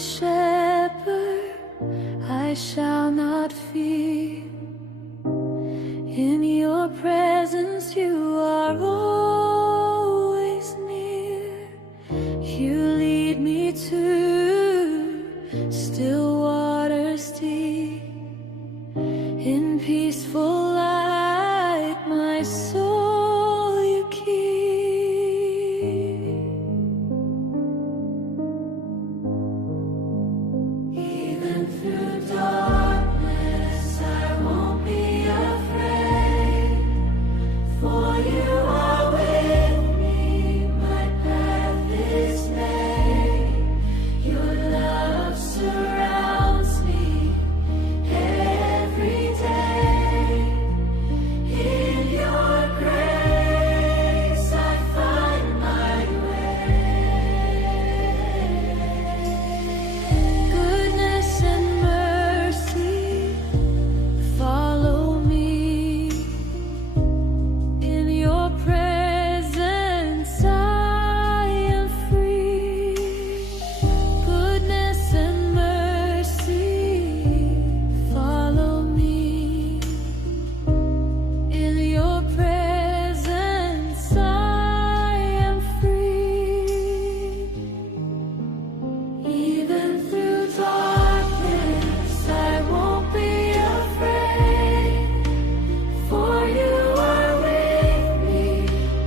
shepherd, I shall not fear. In your presence you are always near. You lead me to still waters deep. In peaceful light my soul you keep. Even through darkness I won't be afraid, for you are with me, my path is made. Your love surrounds me every day. In your grace I find my way. Goodness and mercy follow me. In your presence I am free. Goodness and mercy follow me. In your presence I am free. Even through darkness I won't be afraid, for you are with me,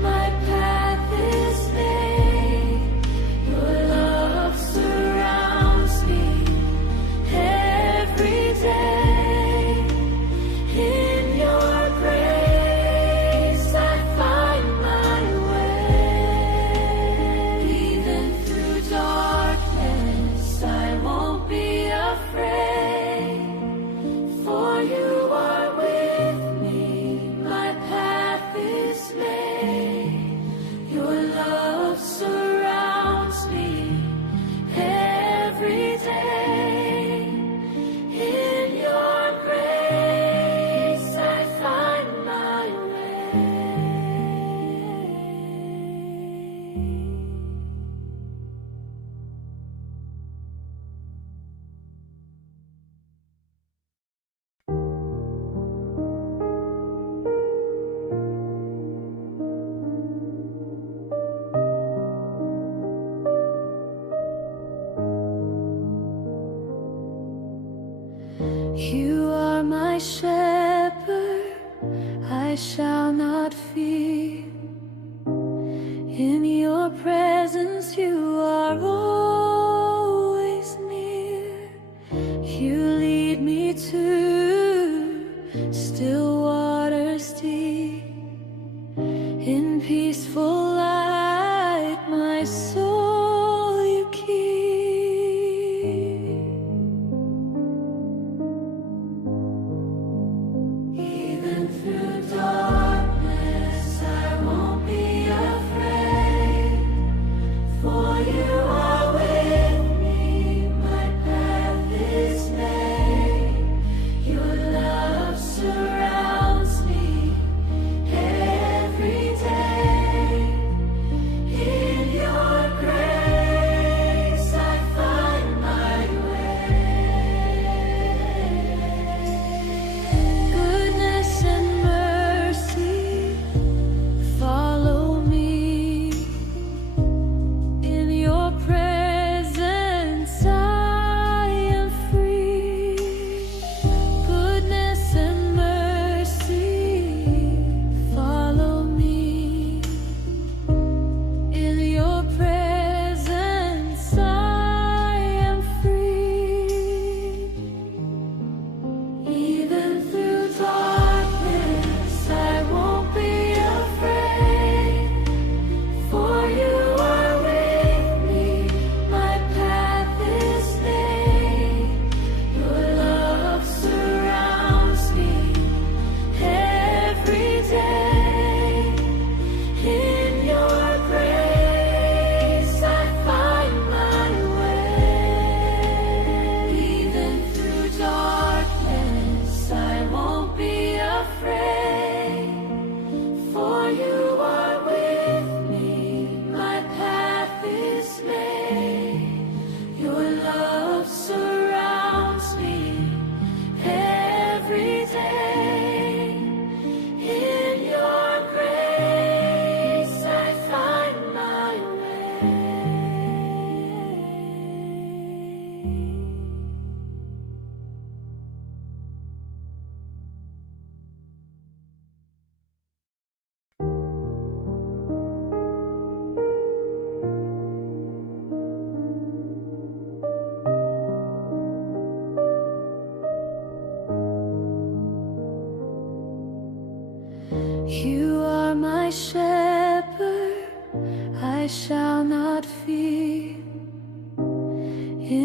my path is made. Your love surrounds me every day. In your grace I find my way. Even through darkness I won't be afraid, for you are with me, my path is made. Your love surrounds me every day. In your grace I find my way. You are my shepherd, I shall not fear. In your presence you are always near. You lead me to still waters deep. In peaceful light my soul you keep.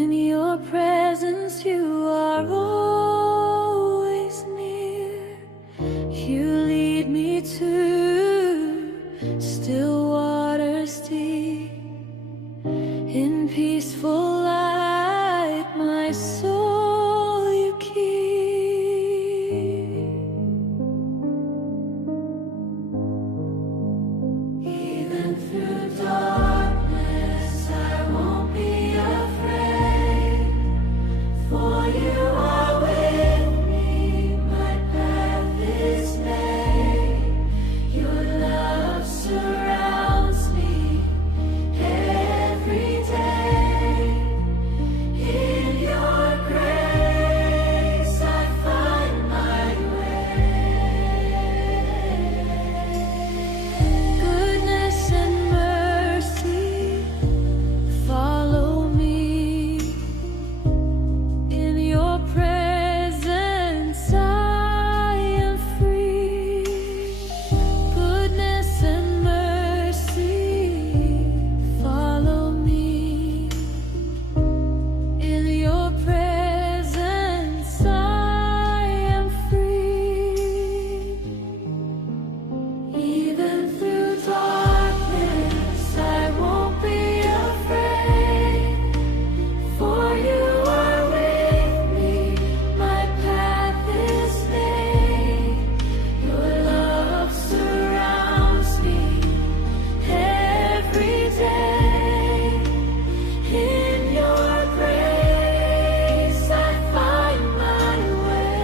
In your presence you are always near. You lead me to still waters deep. In peaceful light my soul you keep. Even through darkness I won't be afraid, for you are with me, my path is made. Your love surrounds me every day. In your grace I find my way. Goodness and mercy follow me. In your presence I am free. Goodness and mercy follow me. In your presence I am free. Even through darkness I won't be afraid, for you are with me, my path is made. Your love surrounds me every day. In your grace I find my way.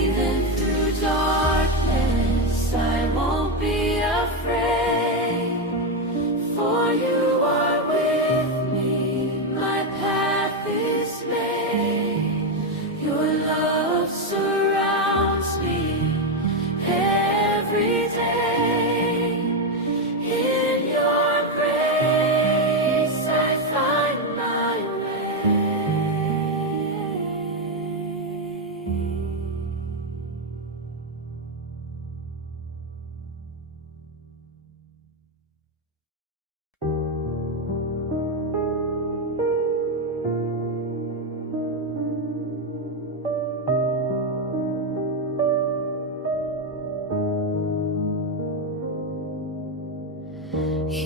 Even through darkness I won't be afraid, for you are with me, my path is made. Your love surrounds me every day. In your grace I find my way.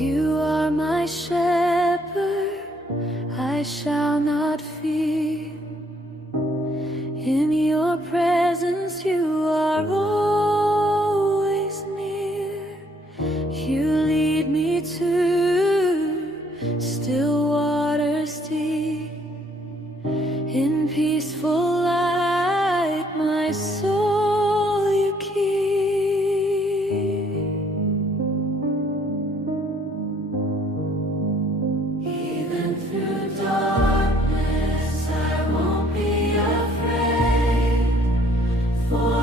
You are my shepherd, I shall not fear. In your presence you are always near. You lead me to still waters deep. In peaceful light my soul you keep. Even through darkness I won't be afraid, for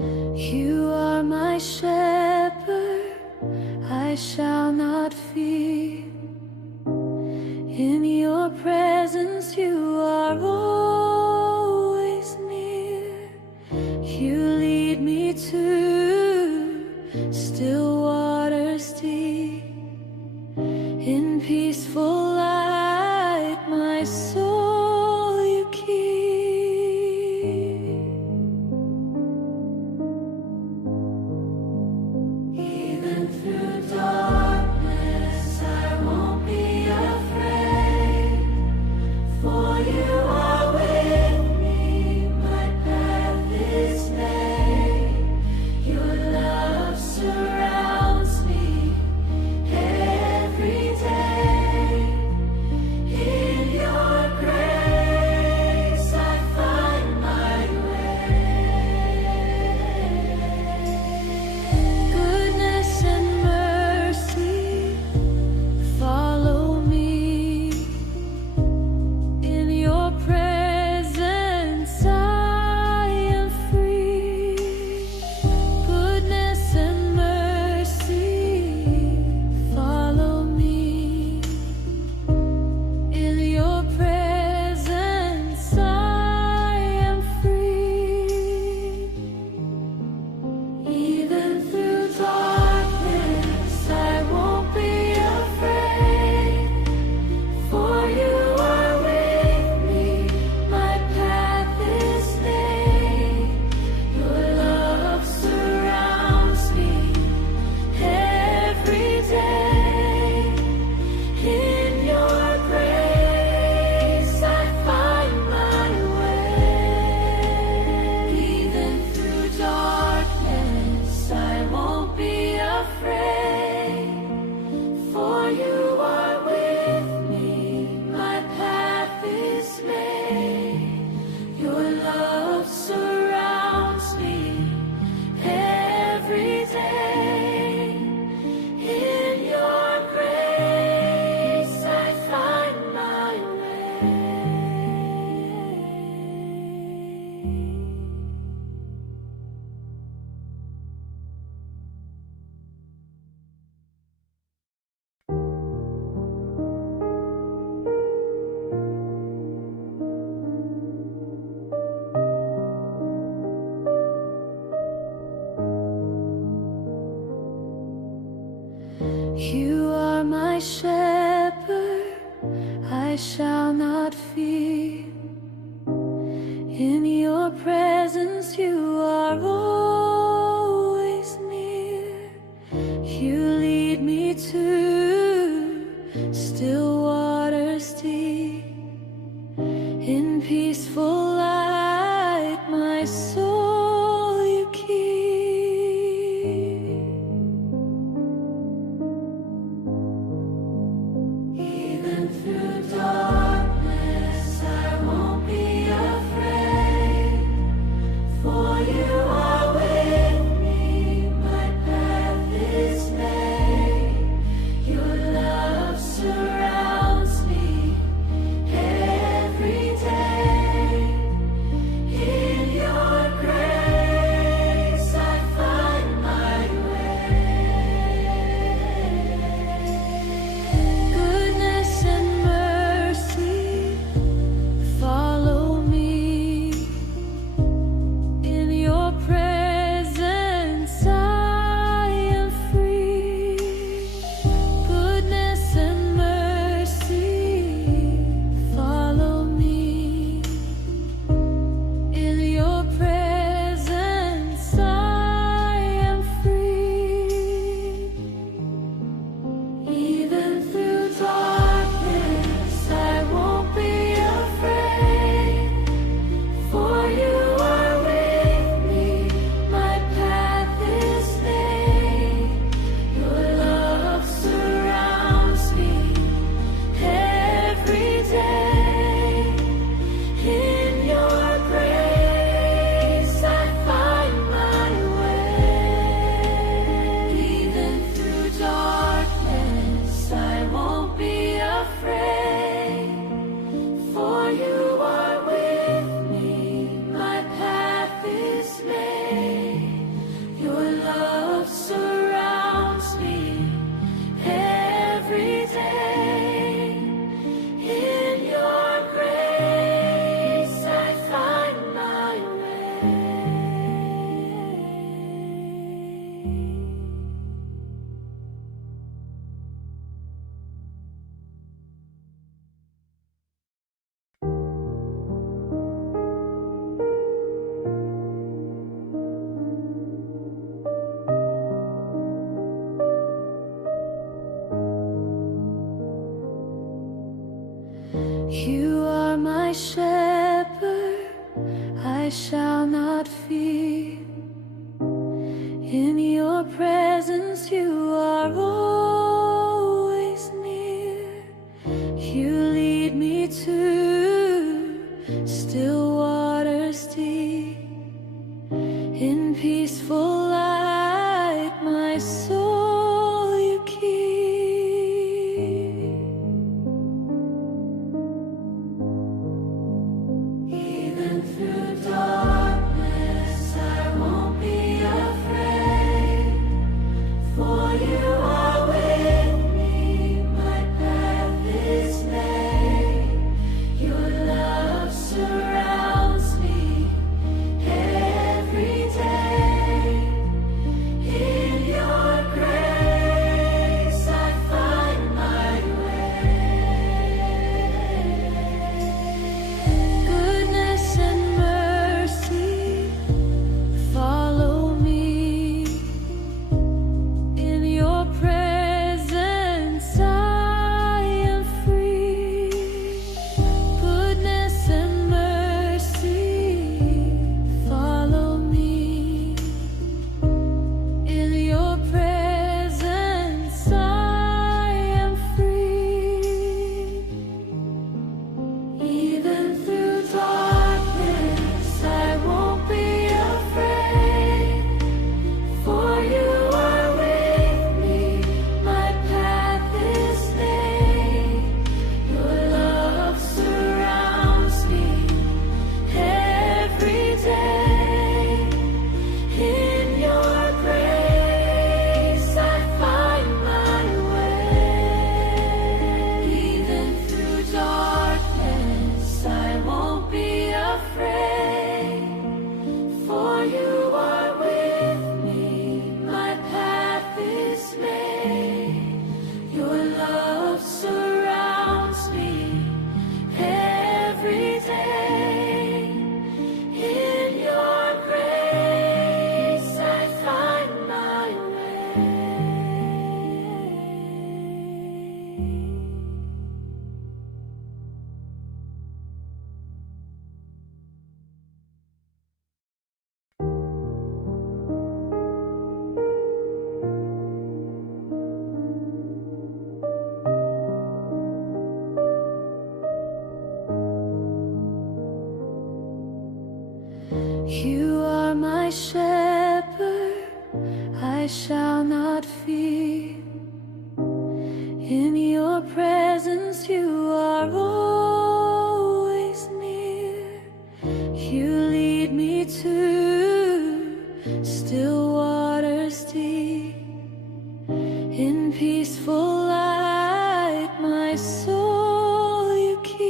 You are my shepherd, I shall not fear. In your presence you are always near. You lead me to still waters deep. In peaceful light my soul you keep. Even through darkness I won't be afraid, for you are with me, my path is made. Your love surrounds me every day. In your grace I find my way. Goodness and mercy follow me. In your presence I am free. Goodness and mercy follow me. In your presence I am free. Even through darkness I won't be afraid, for you are with me, my path is made. Your love surrounds me every day. In your grace I find my way. Even through darkness I won't be afraid, for you are with me, my path is made. Your love surrounds me every day. In your grace I find my way. You are my shepherd, I shall not fear. In your presence you are always near. You lead me to still waters deep. In peaceful light my soul you keep. shall not fear. In your presence you are always near. You lead me to still waters deep. In peaceful light my soul you keep. Even through darkness I won't be afraid, for you are with me, my path is made. Your love surrounds me every day. In your grace I find my way. Goodness and mercy follow me. In your presence I am free. Goodness and mercy follow me. In your presence I am free. Even through darkness I won't be afraid, for you are with me, my path is made. Your love surrounds me every day. In your grace I find my way. Even through darkness I won't be afraid, for you are with me, my path is made. Your love surrounds me every day. In your grace I find my way. You are my shepherd, I shall not fear. In your presence you are always near. You lead me to still waters deep. In peaceful light my soul you keep.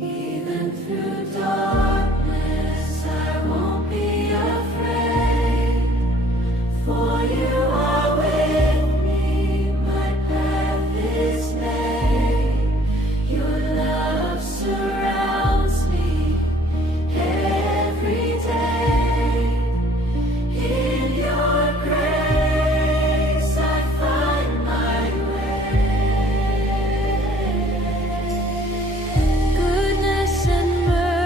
Even through darkness I won't be afraid, for you are with me, my path is made. Your love surrounds me every day. In your grace I find my way. Goodness and mercy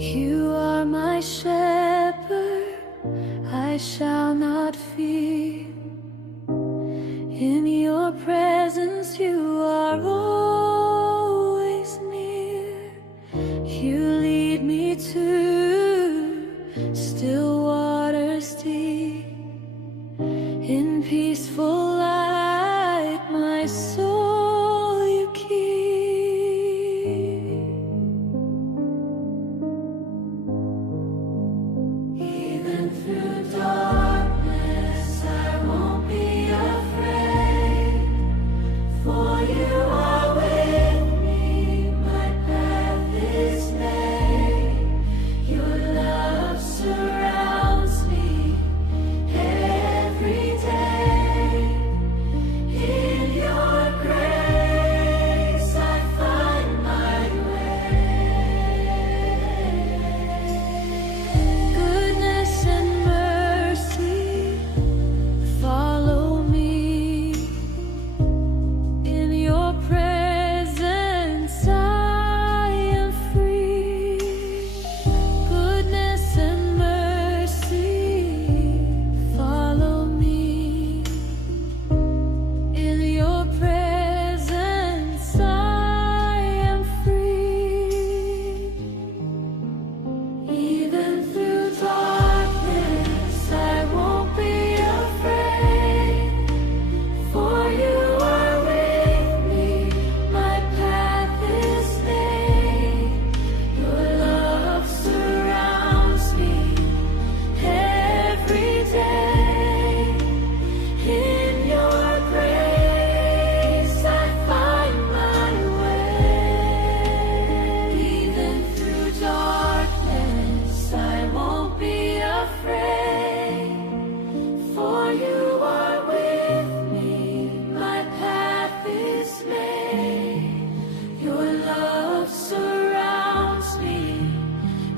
You are my shepherd, I shall not fear. In your presence you are always near. You lead me to still waters deep. In peaceful light my soul you keep. Even through darkness I won't be afraid, for you are with me, my path is made. Your love surrounds me every day. In your grace I find my way. Goodness and mercy follow me. In your presence I am free. Goodness and mercy follow me. In your presence I am free. Even through darkness I won't be afraid, for you are with me, my path is made. Your love surrounds me every day. In your grace I find my way. Even through darkness I won't be afraid, for you are with me, my path is made. Your love surrounds me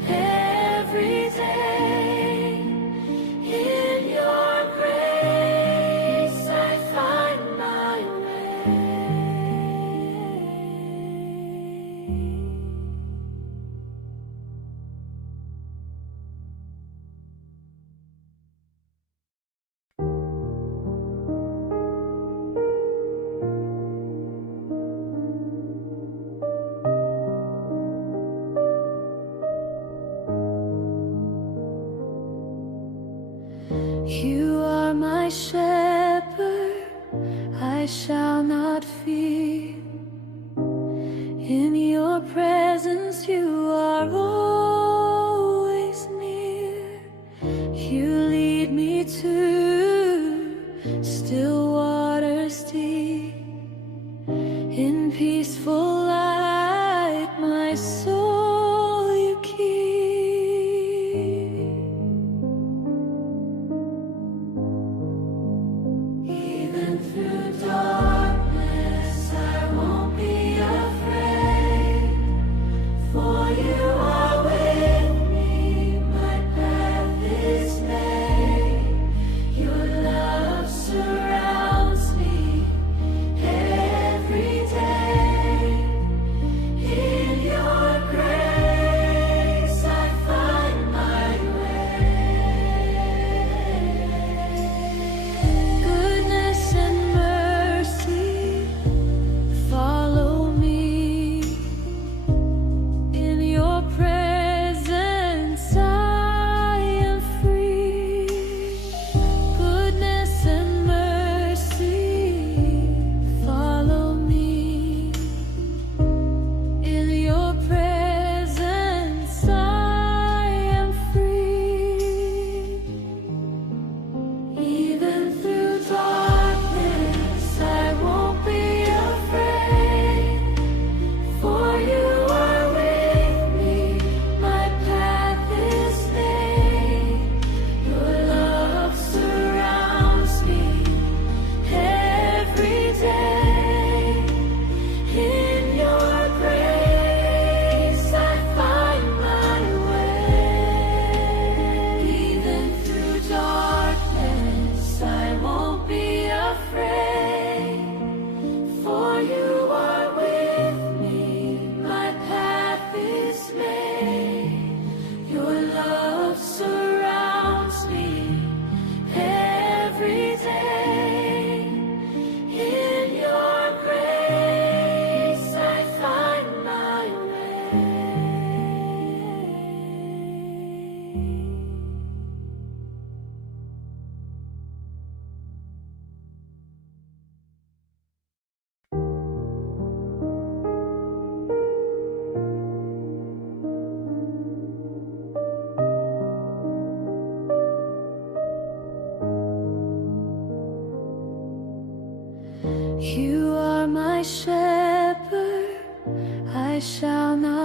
every day. In your grace I find my way. You are my shepherd, I shall not fear. In your presence you are always near. You lead me to still waters deep. In peaceful light my soul you keep. Even through darkness I won't be afraid, for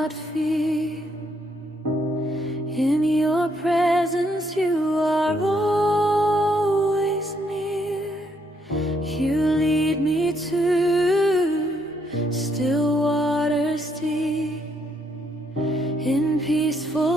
not fear. In your presence you are always near. You lead me to still waters deep. In peaceful